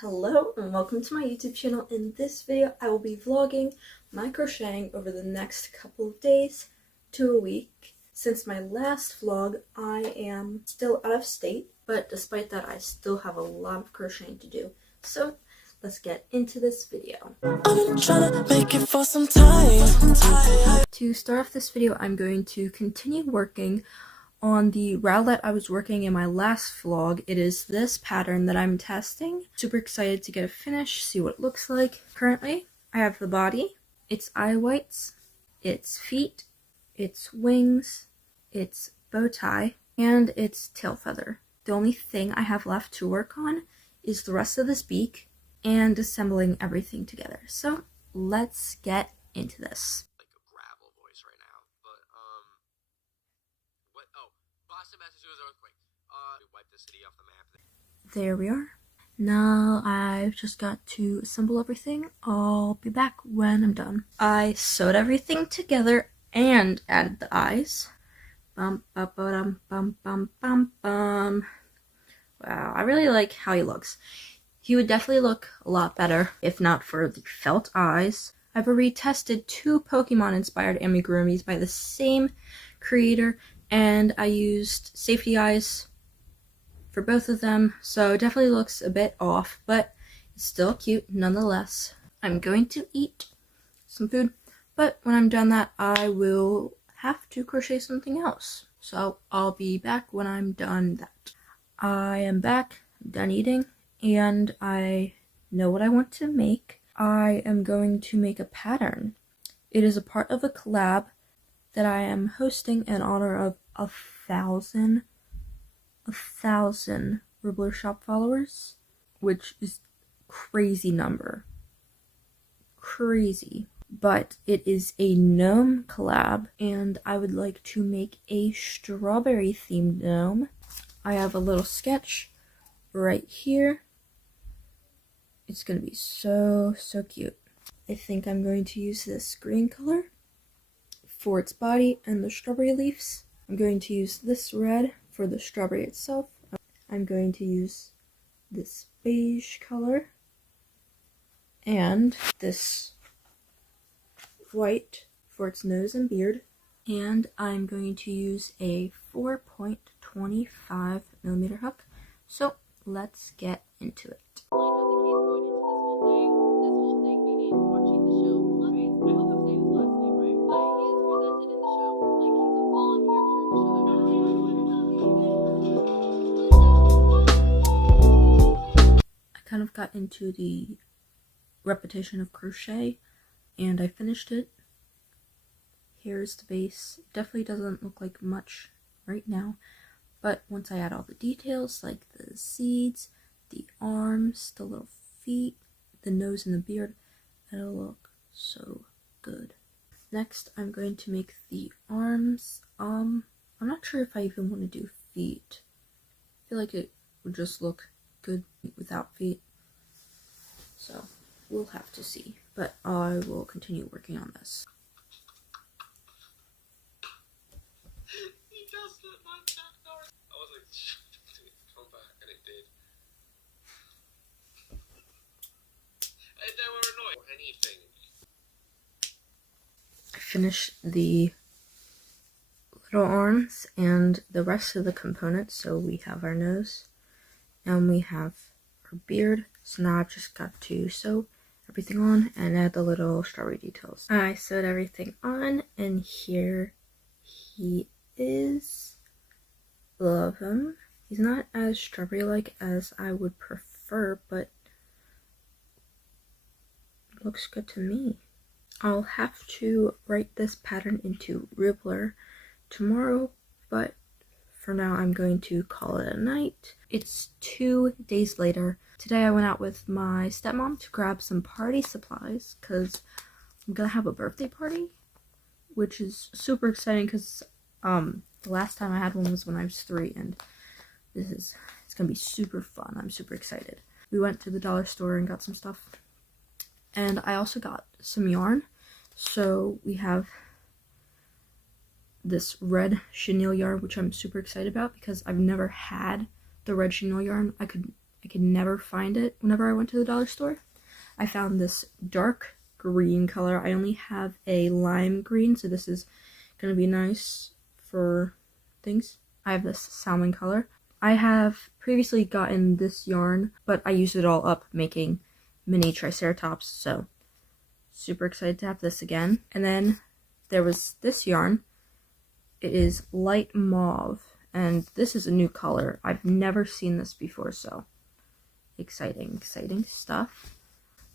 Hello and welcome to my YouTube channel. In this video I will be vlogging my crocheting over the next couple of days to a week. Since my last vlog I am still out of state, but despite that I still have a lot of crocheting to do. So let's get into this video. I've been trying to make it for some time. To start off this video I'm going to continue working on the rowlet I was working in my last vlog. It is this pattern that I'm testing. Super excited to get it finished, see what it looks like. Currently, I have the body, its eye whites, its feet, its wings, its bow tie, and its tail feather. The only thing I have left to work on is the rest of this beak and assembling everything together. So let's get into this. There we are. Now I've just got to assemble everything. I'll be back when I'm done. I sewed everything together and added the eyes. Bum, ba, ba, dum, bum, bum, bum, bum. Wow, I really like how he looks. He would definitely look a lot better if not for the felt eyes. I've already tested 2 Pokemon inspired amigurumis by the same creator, and I used safety eyes for both of them, so it definitely looks a bit off, but it's still cute nonetheless. I'm going to eat some food, but when I'm done that, I will have to crochet something else. So I'll be back when I'm done that. I am back, done eating, and I know what I want to make. I am going to make a pattern. It is a part of a collab that I am hosting in honor of 1,000 Ribbler Shop followers, which is crazy number. Crazy. But it is a gnome collab, and I would like to make a strawberry themed gnome. I have a little sketch right here. It's gonna be so cute. I think I'm going to use this green color for its body and the strawberry leaves. I'm going to use this red for the strawberry itself. I'm going to use this beige color and this white for its nose and beard. And I'm going to use a 4.25mm hook. So let's get into it. Kind of got into the repetition of crochet and I finished it. Here's the base. It definitely doesn't look like much right now, but once I add all the details like the seeds, the arms, the little feet, the nose and the beard, it'll look so good. Next I'm going to make the arms. I'm not sure if I even want to do feet. I feel like it would just look good without feet, so we'll have to see, but I will continue working on this. He just looked like Jack Norris. I was like, come back, and it did. And they were annoyed or anything. I finished the little arms and the rest of the components. So we have our nose and we have our beard. So now I've just got to sew everything on and add the little strawberry details. I sewed everything on and here he is. Love him. He's not as strawberry-like as I would prefer, but looks good to me. I'll have to write this pattern into Ribbler tomorrow, but for now I'm going to call it a night. It's 2 days later. Today I went out with my stepmom to grab some party supplies because I'm gonna have a birthday party, which is super exciting because the last time I had one was when I was 3, and it's gonna be super fun. I'm super excited. We went to the dollar store and got some stuff, and I also got some yarn. So we have this red chenille yarn, which I'm super excited about because I've never had the red chenille yarn. I I could never find it whenever I went to the dollar store. I found this dark green color. I only have a lime green, so this is gonna be nice for things. I have this salmon color. I have previously gotten this yarn, but I used it all up making mini triceratops, so super excited to have this again. And then there was this yarn. It is light mauve, and this is a new color. I've never seen this before, so exciting stuff.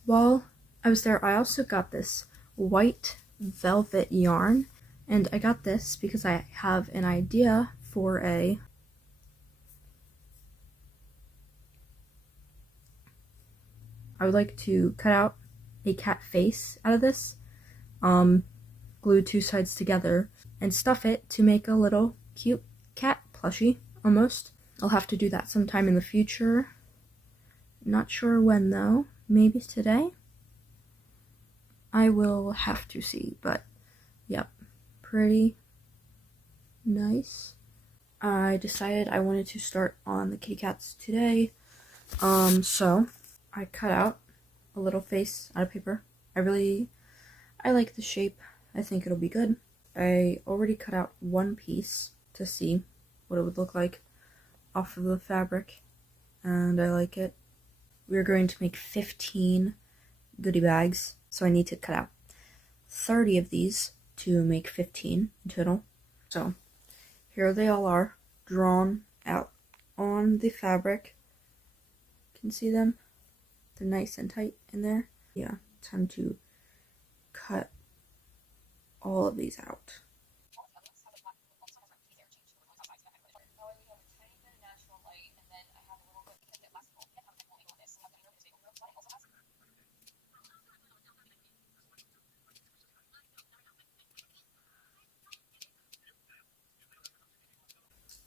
While I was there, I also got this white velvet yarn, and I got this because I have an idea for I would like to cut out a cat face out of this, glue two sides together, and stuff it to make a little cute cat plushie, almost. I'll have to do that sometime in the future. Not sure when though. Maybe today? I will have to see, but yep, pretty nice. I decided I wanted to start on the kitty cats today, so I cut out a little face out of paper. I like the shape. I think it'll be good. I already cut out one piece to see what it would look like off of the fabric, and I like it. We're going to make 15 goodie bags, so I need to cut out 30 of these to make 15 in total. So here they all are, drawn out on the fabric. You can see them. They're nice and tight in there. Yeah, time to cut all of these out.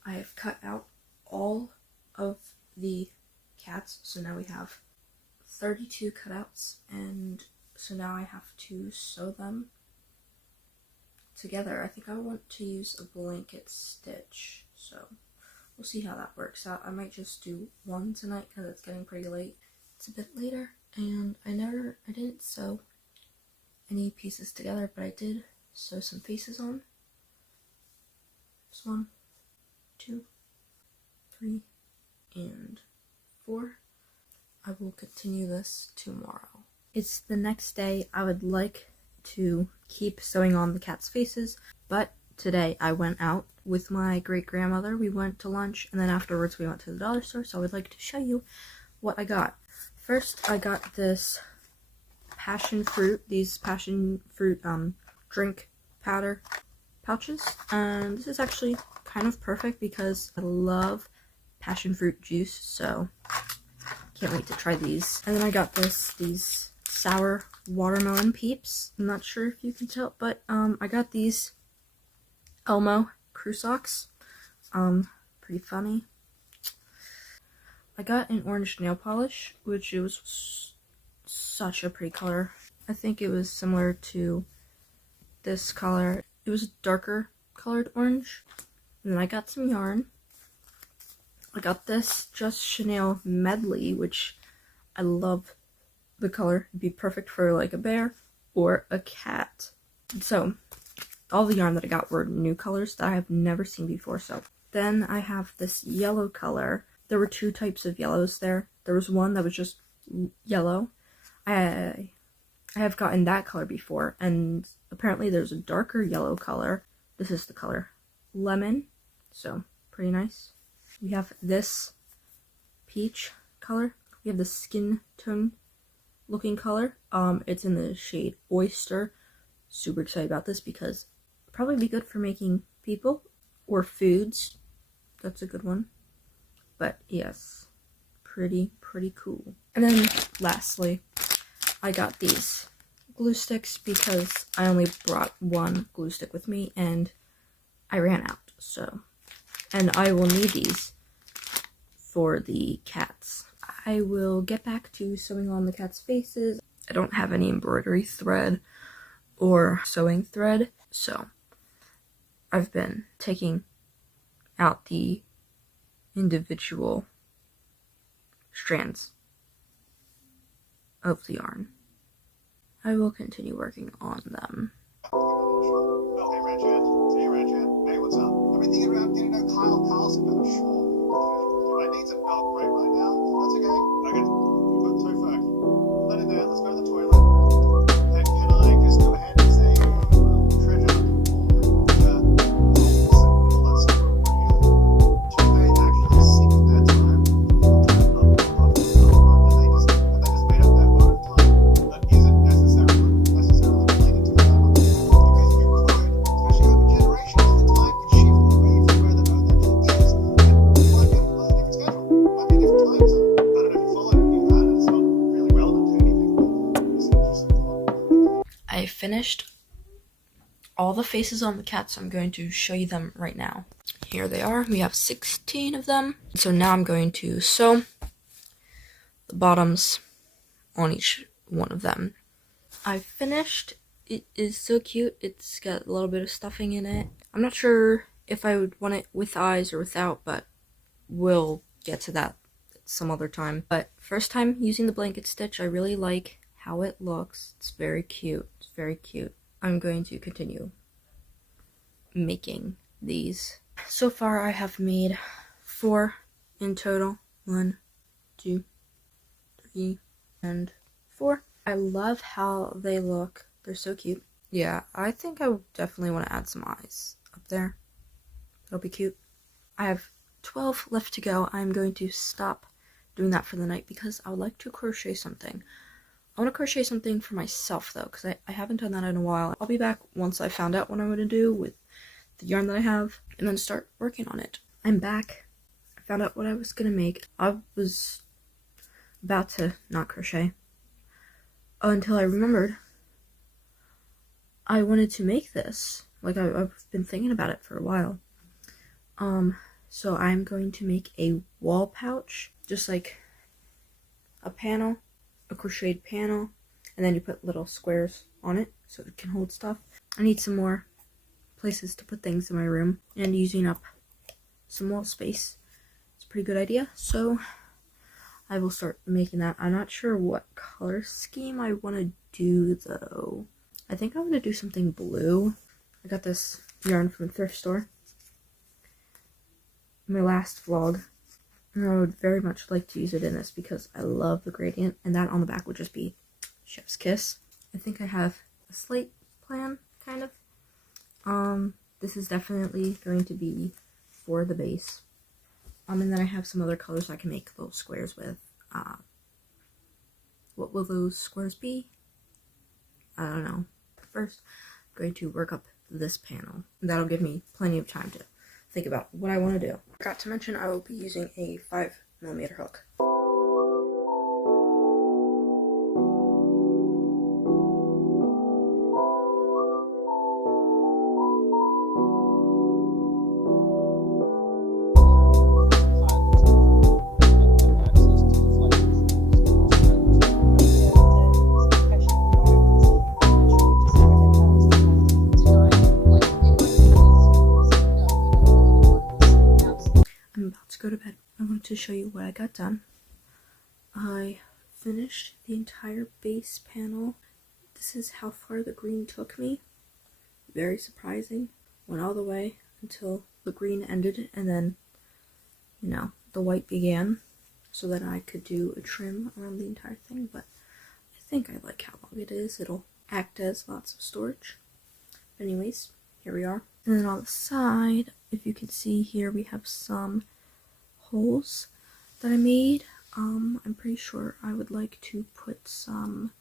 I have cut out all of the cats, so now we have 32 cutouts, and so now I have to sew them together. I think I want to use a blanket stitch, so we'll see how that works out. I might just do one tonight because it's getting pretty late. It's a bit later, and I didn't sew any pieces together, but I did sew some faces on. This 1, 2, 3, and 4. I will continue this tomorrow. It's the next day. I would like to keep sewing on the cat's faces, but today I went out with my great-grandmother. We went to lunch, and then afterwards we went to the dollar store, so I would like to show you what I got. First, I got this these passion fruit drink powder pouches, and this is actually kind of perfect because I love passion fruit juice, so can't wait to try these. And then I got these sour watermelon peeps. I'm not sure if you can tell, but I got these Elmo crew socks. Pretty funny. I got an orange nail polish, which it was such a pretty color. I think it was similar to this color. It was a darker colored orange. And then I got some yarn. I got this Just Chanel medley, which I love the color. It'd be perfect for like a bear or a cat. So all the yarn that I got were new colors that I have never seen before. So then I have this yellow color. There were 2 types of yellows there. There was one that was just yellow. I have gotten that color before, and apparently there's a darker yellow color. This is the color lemon, so pretty nice. We have this peach color. We have the skin tone looking color. It's in the shade oyster. Super excited about this because it'll probably be good for making people or foods. That's a good one. But yes, pretty cool. And then lastly, I got these glue sticks because I only brought one glue stick with me and I ran out. So, and I will need these for the cats. I will get back to sewing on the cats' faces. I don't have any embroidery thread or sewing thread, so I've been taking out the individual strands of the yarn. I will continue working on them. Oh, hey, Reggie. Hey, Reggie. Hey, what's up? I've been thinking about getting a Kyle Palace about sure. Okay. I need some milk right now. That's okay. Okay. We've got two facts. Let it there. Let's go to the toilet. And can I just go ahead and say, treasure, all that stuff. Do they actually seek their time? Have they just made up their own time that isn't necessarily related to the time? Because you could, especially over generations, the time could shift away from where the Earth actually is, and it might be on a different schedule, it might be a different time zone. I don't know if you followed any of that, and it's not really relevant to anything, but it's an interesting thought. I finished all the faces on the cat, so I'm going to show you them right now. Here they are. We have 16 of them. So now I'm going to sew the bottoms on each one of them. I finished. It is so cute. It's got a little bit of stuffing in it. I'm not sure if I would want it with eyes or without, but we'll get to that some other time. But first time using the blanket stitch, I really like how it looks. It's very cute. It's very cute. I'm going to continue making these. So far I have made 4 in total. 1, 2, 3, and 4. I love how they look. They're so cute. Yeah, I think I definitely want to add some eyes up there. That'll be cute. I have 12 left to go. I'm going to stop doing that for the night because I would like to crochet something. I want to crochet something for myself though, because I haven't done that in a while. I'll be back once I found out what I'm going to do with the yarn that I have, and then start working on it. I'm back. I found out what I was going to make. I was about to not crochet until I remembered I wanted to make this. Like, I've been thinking about it for a while. So I'm going to make a wall pouch, just like a panel, a crocheted panel, and then you put little squares on it so it can hold stuff. I need some more places to put things in my room, and using up some wall space is a pretty good idea, so I will start making that. I'm not sure what color scheme I want to do though. I think I want to do something blue. I got this yarn from the thrift store in my last vlog, and I would very much like to use it in this because I love the gradient, and that on the back would just be chef's kiss. I think I have a slate plan, kind of. This is definitely going to be for the base. And then I have some other colors I can make little squares with. What will those squares be? I don't know. First, I'm going to work up this panel. That'll give me plenty of time to think about what I want to do. Forgot to mention I will be using a 5mm hook. Go to bed. I want to show you what I got done. I finished the entire base panel. This is how far the green took me. Very surprising. Went all the way until the green ended, and then, you know, the white began, so that I could do a trim around the entire thing, but I think I like how long it is. It'll act as lots of storage. But anyways, here we are. And then on the side, if you can see here, we have some holes that I made. I'm pretty sure I would like to put some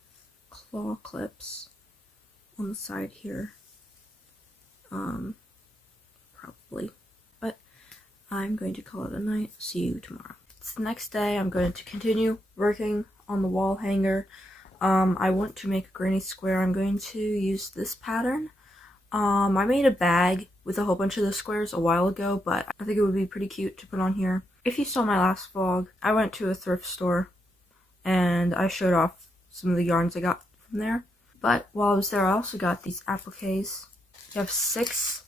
claw clips on the side here. Probably. But I'm going to call it a night. See you tomorrow. It's the next day. I'm going to continue working on the wall hanger. I want to make a granny square. I'm going to use this pattern. I made a bag with a whole bunch of the squares a while ago, but I think it would be pretty cute to put on here. If you saw my last vlog, I went to a thrift store and I showed off some of the yarns I got from there. But while I was there, I also got these appliques. You have 6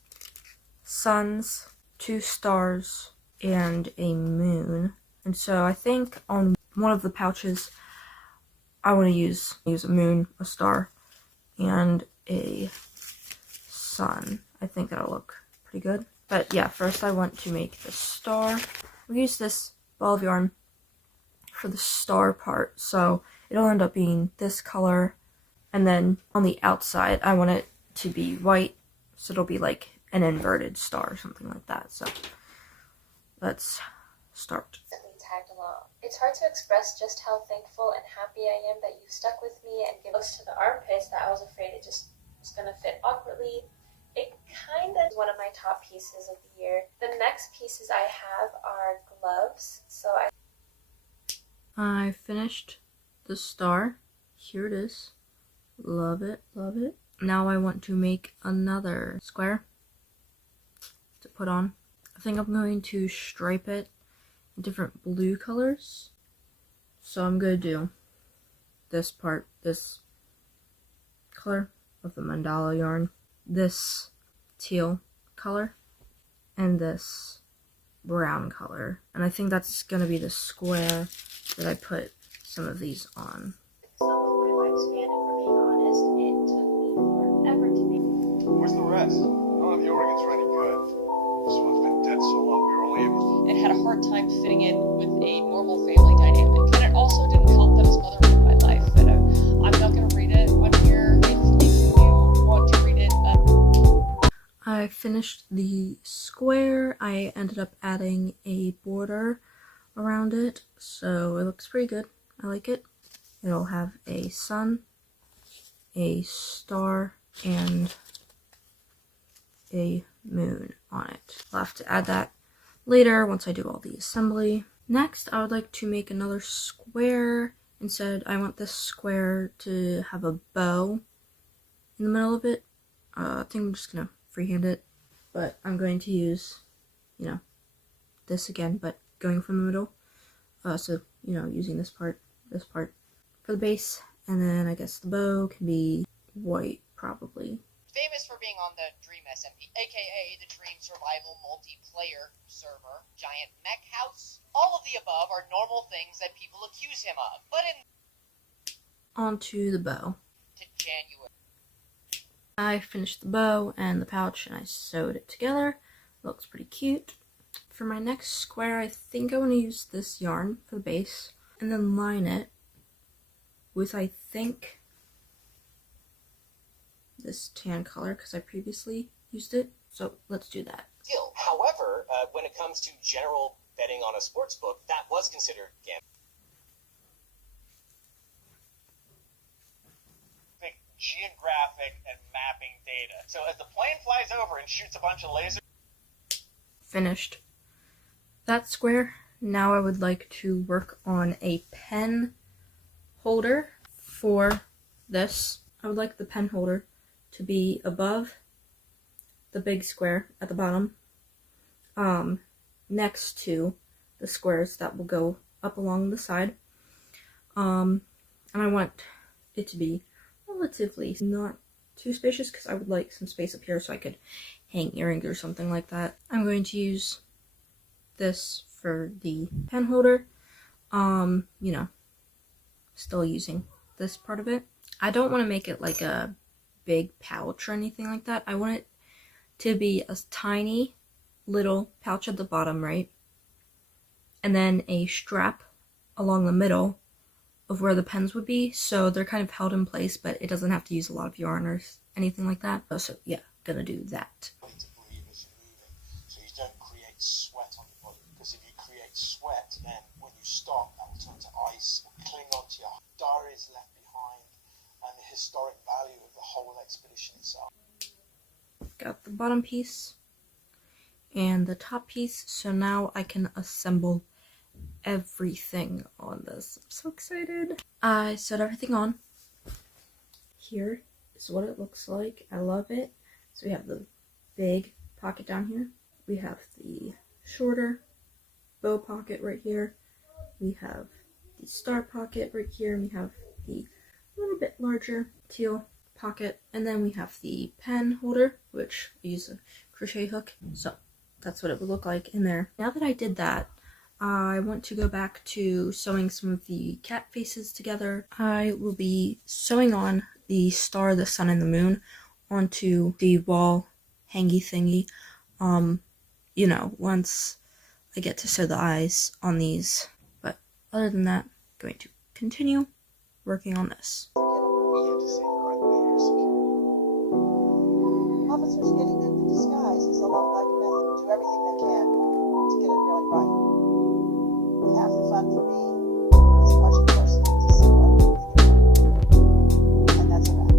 suns, 2 stars, and a moon. And so I think on one of the pouches, I want to use a moon, a star, and a sun. I think that'll look pretty good. But yeah, first I want to make the star. We'll use this ball of yarn for the star part, so it'll end up being this color, and then on the outside I want it to be white, so it'll be like an inverted star or something like that. So let's start. Tagged along. It's hard to express just how thankful and happy I am that you stuck with me and gave us to the armpits that I was afraid it just was gonna fit awkwardly. It kind of is one of my top pieces of the year. The next pieces I have are gloves, so I finished the star. Here it is. Love it, love it. Now I want to make another square to put on. I think I'm going to stripe it in different blue colors. So I'm going to do this part, this color of the mandala yarn, this teal color, and this brown color. And I think that's going to be the square that I put some of these on. some of my lifespan, and for being honest, it took me forever to make. Where's the rest? None of the organs are any good. This one's been dead so long we were only able and had a hard time fitting in with a normal family dynamic. And it also didn't help that his mother ruined my life. But I'm not going to read it on here. If you want to read it, I finished the square. I ended up adding a border around it, so it looks pretty good. I like it. It'll have a sun, a star, and a moon on it. I'll have to add that later once I do all the assembly. Next, I would like to make another square. Instead, I want this square to have a bow in the middle of it. I think I'm just gonna freehand it, but I'm going to use, this again, but going from the middle. So, using this part for the base, and then I guess the bow can be white, probably. famous for being on the Dream SMP, aka the Dream Survival multiplayer server, Giant Mech House. All of the above are normal things that people accuse him of. But in Onto the bow. to January. I finished the bow and the pouch and I sewed it together. Looks pretty cute. For my next square, I think I want to use this yarn for the base and then line it with, I think, this tan color because I previously used it. So let's do that. Skill. However, when it comes to general betting on a sports book, that was considered gambling. geographic and mapping data. So as the plane flies over and shoots a bunch of lasers. Finished that square. Now I would like to work on a pen holder for this. I would like the pen holder to be above the big square at the bottom, next to the squares that will go up along the side. And I want it to be relatively not too spacious because I would like some space up here so I could hang earrings or something like that. I'm going to use this for the pen holder. Still using this part of it. I don't want to make it like a big pouch or anything like that. I want it to be a tiny little pouch at the bottom, right? And then a strap along the middle of where the pens would be, so they're kind of held in place, but it doesn't have to use a lot of yarn or anything like that. So yeah, gonna do that. To breathe as you're moving, so you don't create sweat on your body. Because if you create sweat, then when you stop, that will turn to ice, will cling onto your diaries left behind, and the historic value of the whole expedition itself. Got the bottom piece and the top piece, so now I can assemble everything on this. I'm so excited. I set everything on. Here is what it looks like. I love it. So we have the big pocket down here. We have the shorter bow pocket right here. We have the star pocket right here. And we have the little bit larger teal pocket. And then we have the pen holder, which I use a crochet hook. So that's what it would look like in there. Now that I did that, I want to go back to sewing some of the cat faces together. I will be sewing on the star, the sun, and the moon onto the wall hangy thingy. You know, once I get to sew the eyes on these. But other than that, I'm going to continue working on this. We had to safeguard the mayor's security. Officers getting into disguise is a low-light method. Do everything they can to get it really right. Half the fun for me is watching person to see what they do. And that's a wrap.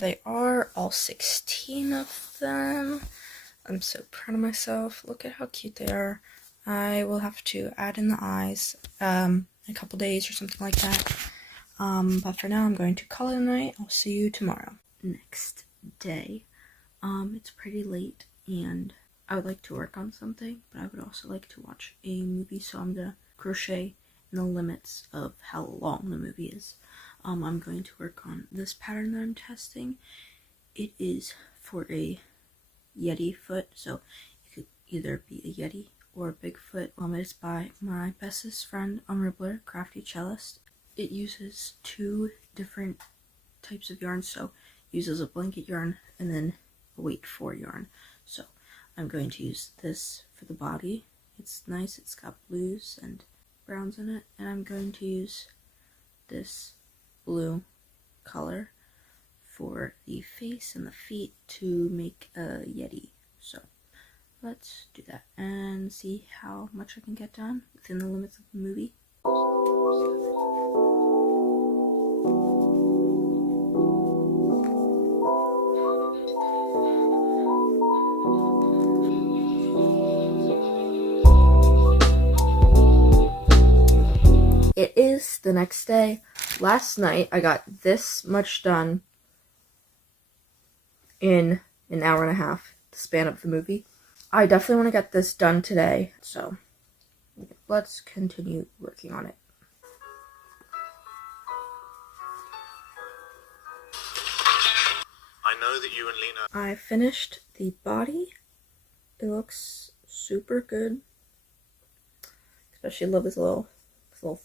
They are all 16 of them. I'm so proud of myself. Look at how cute they are. I will have to add in the eyes in a couple days or something like that. But for now, I'm going to call it a night. I'll see you tomorrow. Next day. It's pretty late and I would like to work on something, but I would also like to watch a movie, so I'm gonna crochet in the limits of how long the movie is. I'm going to work on this pattern that I'm testing. It is for a Yeti foot, so it could either be a Yeti or a Bigfoot. It is by my bestest friend on Ribbler, Crafty Cellist. It uses 2 different types of yarn, so it uses a blanket yarn and then a weight 4 yarn. So I'm going to use this for the body. It's nice, it's got blues and browns in it, and I'm going to use this blue color for the face and the feet to make a Yeti. So let's do that and see how much I can get done within the limits of the movie. It is the next day. Last night I got this much done in an hour and a half, the span of the movie. I definitely want to get this done today, so let's continue working on it. I know that you and Lena... I finished the body. It looks super good. Especially love this little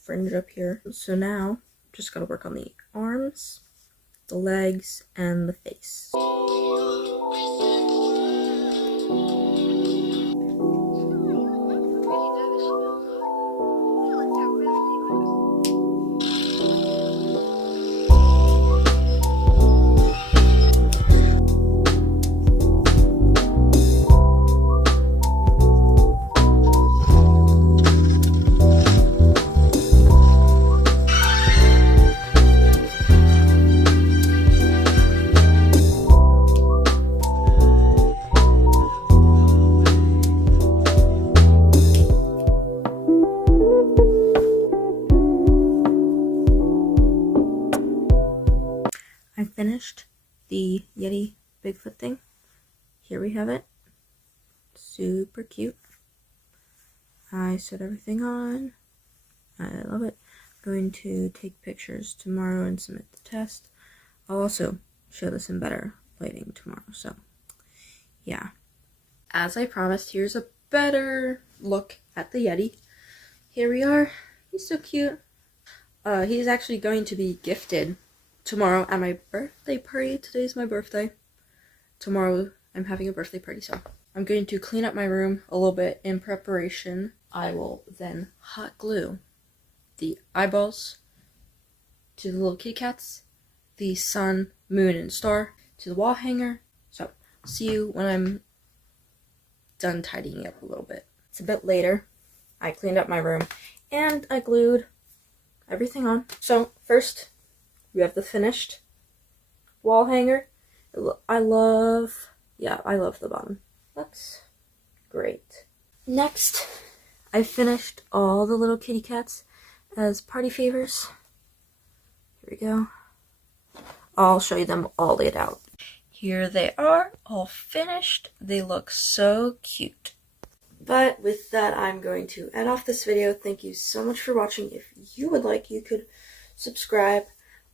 fringe up here. So now, just gotta work on the arms, the legs, and the face. I finished the Yeti Bigfoot thing. Here we have it. Super cute. I sewed everything on. I love it. I'm going to take pictures tomorrow and submit the test. I'll also show this in better lighting tomorrow. So, yeah. As I promised, here's a better look at the Yeti. Here we are. He's so cute. He's actually going to be gifted tomorrow at my birthday party. Today's my birthday. Tomorrow I'm having a birthday party, so I'm going to clean up my room a little bit in preparation. I will then hot glue the eyeballs to the little kitty cats, the sun, moon, and star to the wall hanger. So, see you when I'm done tidying up a little bit. It's a bit later. I cleaned up my room and I glued everything on. So, first, we have the finished wall hanger. I love the bottom. Looks great. Next, I finished all the little kitty cats as party favors. Here we go. I'll show you them all laid out. Here they are, all finished. They look so cute. But with that, I'm going to end off this video. Thank you so much for watching. If you would like, you could subscribe.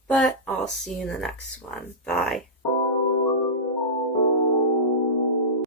But I'll see you in the next one. Bye.